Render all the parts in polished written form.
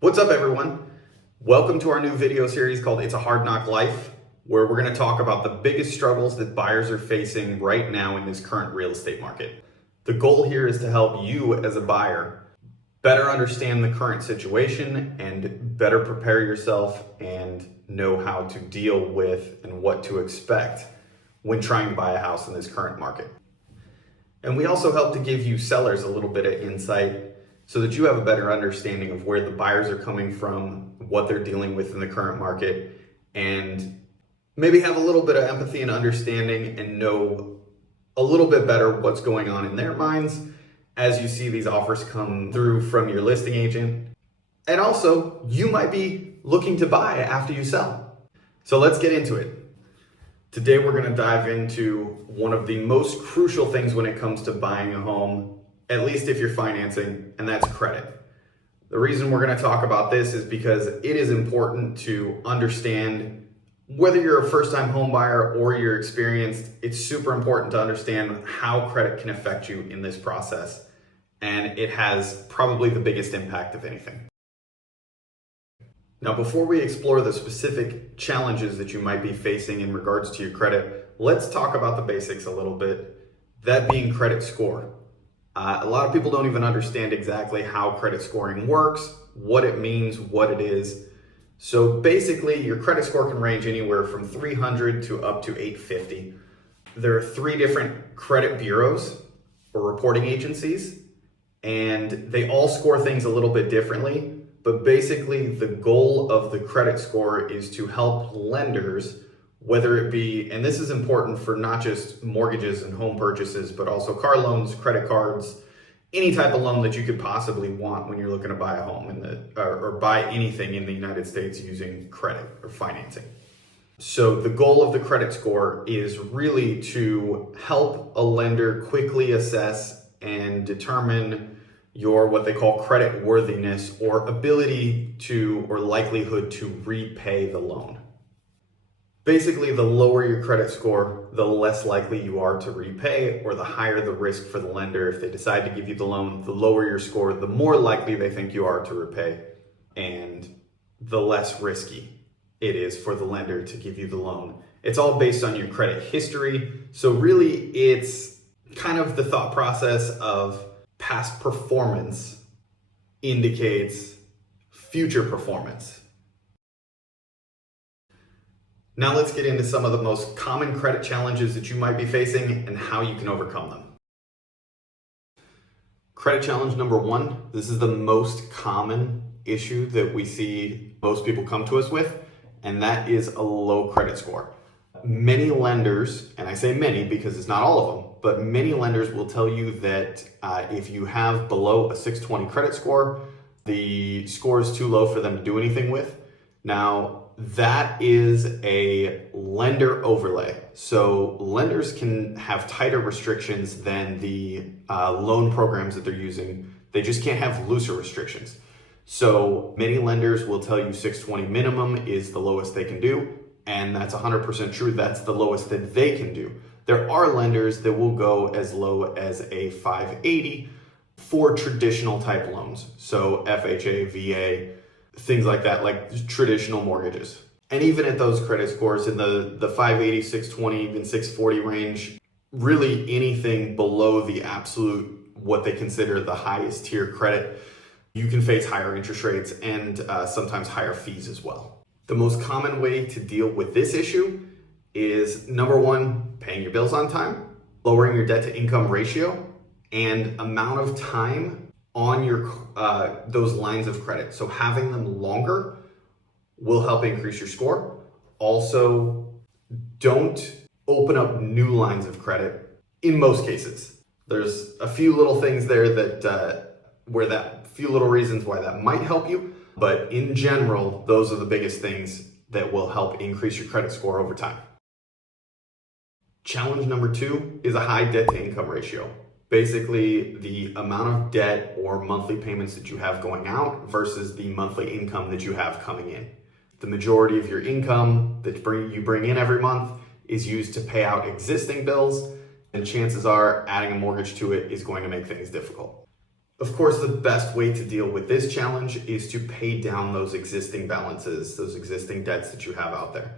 What's up, everyone? Welcome to our new video series called It's a Hard Knock Life, where we're going to talk about the biggest struggles that buyers are facing right now in this current real estate market. The goal here is to help you as a buyer better understand the current situation and better prepare yourself and know how to deal with and what to expect when trying to buy a house in this current market. And we also help to give you sellers a little bit of insight so that you have a better understanding of where the buyers are coming from, what they're dealing with in the current market, and maybe have a little bit of empathy and understanding and know a little bit better what's going on in their minds as you see these offers come through from your listing agent. And also, you might be looking to buy after you sell. So let's get into it. Today we're going to dive into one of the most crucial things when it comes to buying a home, at least if you're financing, and that's credit. The reason we're going to talk about this is because it is important to understand whether you're a first-time home buyer or you're experienced. It's super important to understand how credit can affect you in this process, and it has probably the biggest impact of anything. Now, before we explore the specific challenges that you might be facing in regards to your credit, let's talk about the basics a little bit, that being credit score. A lot of people don't even understand exactly how credit scoring works, what it means, what it is. So basically, your credit score can range anywhere from 300 to up to 850. There are 3 different credit bureaus or reporting agencies, and they all score things a little bit differently. But basically, the goal of the credit score is to help lenders, whether it be, and this is important for not just mortgages and home purchases, but also car loans, credit cards, any type of loan that you could possibly want when you're looking to buy a home or buy anything in the United States using credit or financing. So the goal of the credit score is really to help a lender quickly assess and determine your what they call credit worthiness or ability to or likelihood to repay the loan. Basically, the lower your credit score, the less likely you are to repay, or the higher the risk for the lender. If they decide to give you the loan, the lower your score, the more likely they think you are to repay, and the less risky it is for the lender to give you the loan. It's all based on your credit history. So really, it's kind of the thought process of past performance indicates future performance. Now let's get into some of the most common credit challenges that you might be facing and how you can overcome them. Credit challenge number 1, this is the most common issue that we see most people come to us with, and that is a low credit score. Many lenders, and I say many because it's not all of them, but many lenders will tell you that if you have below a 620 credit score, the score is too low for them to do anything with. Now, that is a lender overlay. So lenders can have tighter restrictions than the loan programs that they're using. They just can't have looser restrictions. So many lenders will tell you 620 minimum is the lowest they can do. And that's 100% true. That's the lowest that they can do. There are lenders that will go as low as a 580 for traditional type loans. So FHA, VA, things like that, like traditional mortgages. And even at those credit scores in the 580, 620, even 640 range, really anything below the absolute, what they consider the highest tier credit, you can face higher interest rates and sometimes higher fees as well. The most common way to deal with this issue is number 1, paying your bills on time, lowering your debt to income ratio, and amount of time on your those lines of credit. So having them longer will help increase your score. Also, don't open up new lines of credit in most cases. There's a few little things there that few little reasons why that might help you, but in general, those are the biggest things that will help increase your credit score over time. Challenge number 2 is a high debt to income ratio. Basically, the amount of debt or monthly payments that you have going out versus the monthly income that you have coming in. The majority of your income that you bring in every month is used to pay out existing bills, and chances are adding a mortgage to it is going to make things difficult. Of course, the best way to deal with this challenge is to pay down those existing balances, those existing debts that you have out there.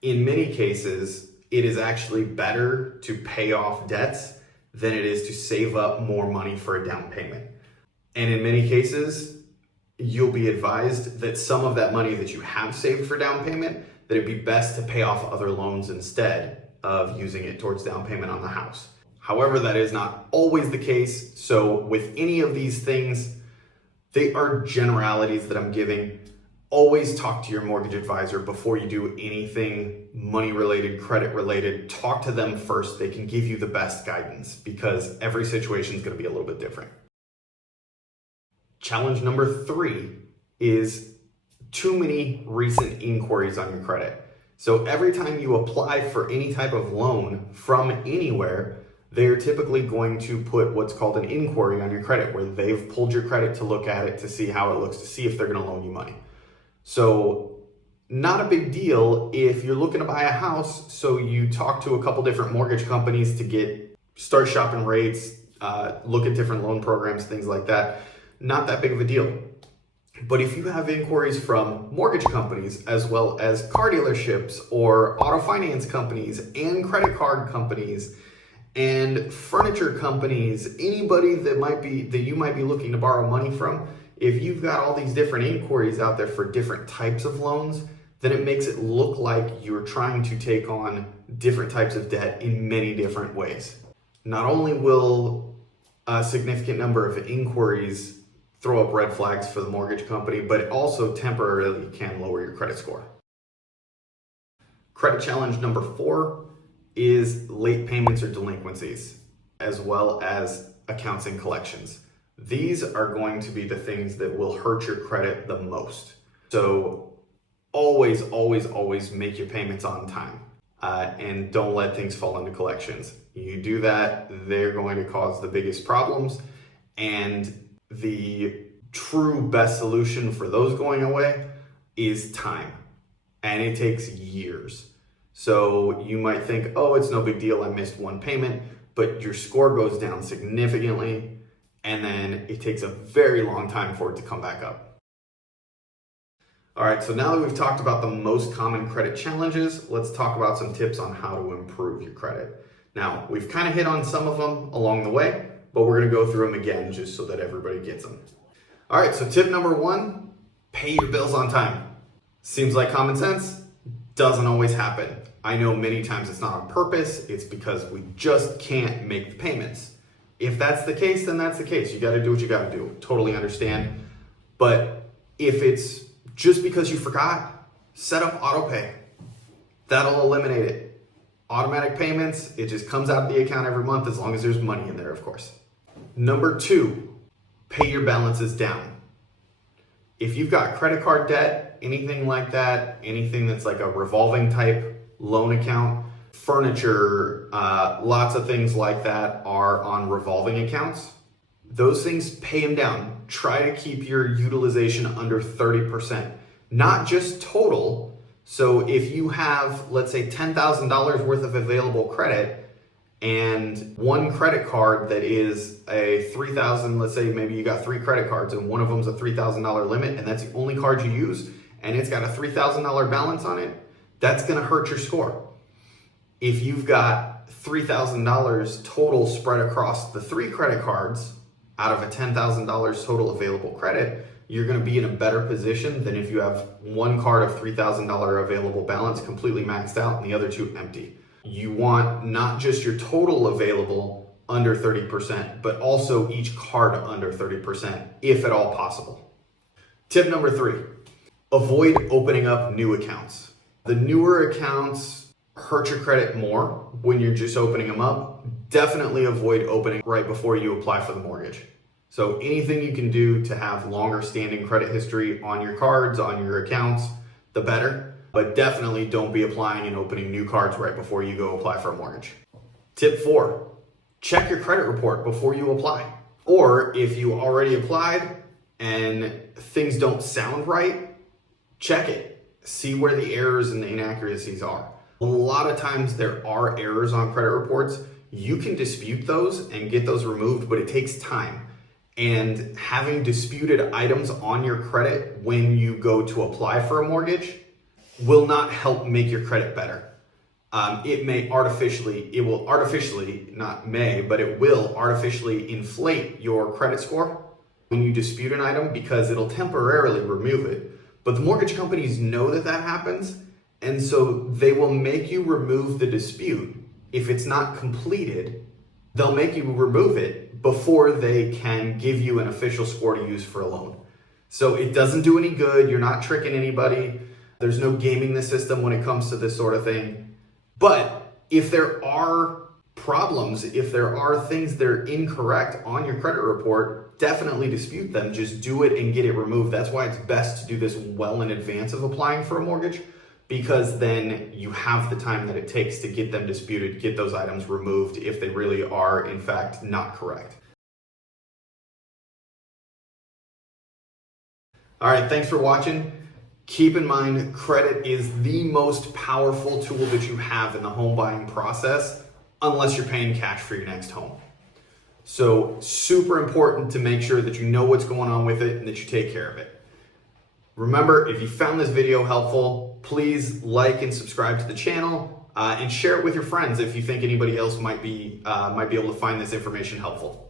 In many cases, it is actually better to pay off debts than it is to save up more money for a down payment. And in many cases, you'll be advised that some of that money that you have saved for down payment, that it'd be best to pay off other loans instead of using it towards down payment on the house. However, that is not always the case. So with any of these things, they are generalities that I'm giving. Always talk to your mortgage advisor before you do anything money related, credit related. Talk to them first. They can give you the best guidance because every situation is going to be a little bit different. Challenge number 3 is too many recent inquiries on your credit. So every time you apply for any type of loan from anywhere, they're typically going to put what's called an inquiry on your credit, where they've pulled your credit to look at it, to see how it looks, to see if they're going to loan you money. So not a big deal if you're looking to buy a house. So you talk to a couple different mortgage companies to start shopping rates, look at different loan programs, things like that. Not that big of a deal. But if you have inquiries from mortgage companies, as well as car dealerships or auto finance companies and credit card companies and furniture companies, anybody that you might be looking to borrow money from, if you've got all these different inquiries out there for different types of loans, then it makes it look like you're trying to take on different types of debt in many different ways. Not only will a significant number of inquiries throw up red flags for the mortgage company, but it also temporarily can lower your credit score. Credit challenge number 4 is late payments or delinquencies, as well as accounts and collections. These are going to be the things that will hurt your credit the most. So always, always, always make your payments on time, and don't let things fall into collections. You do that, they're going to cause the biggest problems, and the true best solution for those going away is time, and it takes years. So you might think, oh, it's no big deal, I missed one payment, but your score goes down significantly, and then it takes a very long time for it to come back up. All right, so now that we've talked about the most common credit challenges, let's talk about some tips on how to improve your credit. Now, we've kind of hit on some of them along the way, but we're gonna go through them again just so that everybody gets them. All right, so tip number 1, pay your bills on time. Seems like common sense, doesn't always happen. I know many times it's not on purpose, it's because we just can't make the payments. If that's the case, then that's the case. You gotta do what you gotta do. Totally understand. But if it's just because you forgot, set up auto pay. That'll eliminate it. Automatic payments, it just comes out of the account every month as long as there's money in there, of course. Number 2, pay your balances down. If you've got credit card debt, anything like that, anything that's like a revolving type loan account, furniture, lots of things like that are on revolving accounts. Those things, pay them down. Try to keep your utilization under 30%, not just total. So if you have, let's say, $10,000 worth of available credit and one credit card that is a $3,000, let's say maybe you got 3 credit cards and one of them's a $3,000 limit and that's the only card you use and it's got a $3,000 balance on it, that's gonna hurt your score. If you've got $3,000 total spread across the 3 credit cards out of a $10,000 total available credit, you're gonna be in a better position than if you have one card of $3,000 available balance completely maxed out and the other 2 empty. You want not just your total available under 30%, but also each card under 30%, if at all possible. Tip number 3, avoid opening up new accounts. The newer accounts hurt your credit more when you're just opening them up. Definitely avoid opening right before you apply for the mortgage. So anything you can do to have longer standing credit history on your cards, on your accounts, the better. But definitely don't be applying and opening new cards right before you go apply for a mortgage. Tip 4, check your credit report before you apply. Or if you already applied and things don't sound right, check it. See where the errors and the inaccuracies are. A lot of times there are errors on credit reports. You can dispute those and get those removed, but it takes time. And having disputed items on your credit when you go to apply for a mortgage will not help make your credit better. It will artificially, not may, but it will artificially inflate your credit score when you dispute an item because it'll temporarily remove it. But the mortgage companies know that that happens, and so they will make you remove the dispute. If it's not completed, they'll make you remove it before they can give you an official score to use for a loan. So it doesn't do any good. You're not tricking anybody. There's no gaming the system when it comes to this sort of thing. But if there are problems, if there are things that are incorrect on your credit report, definitely dispute them. Just do it and get it removed. That's why it's best to do this well in advance of applying for a mortgage, because then you have the time that it takes to get them disputed, get those items removed if they really are, in fact, not correct. All right, thanks for watching. Keep in mind, credit is the most powerful tool that you have in the home buying process, unless you're paying cash for your next home. So super important to make sure that you know what's going on with it and that you take care of it. Remember, if you found this video helpful, please like and subscribe to the channel and share it with your friends if you think anybody else might be able to find this information helpful.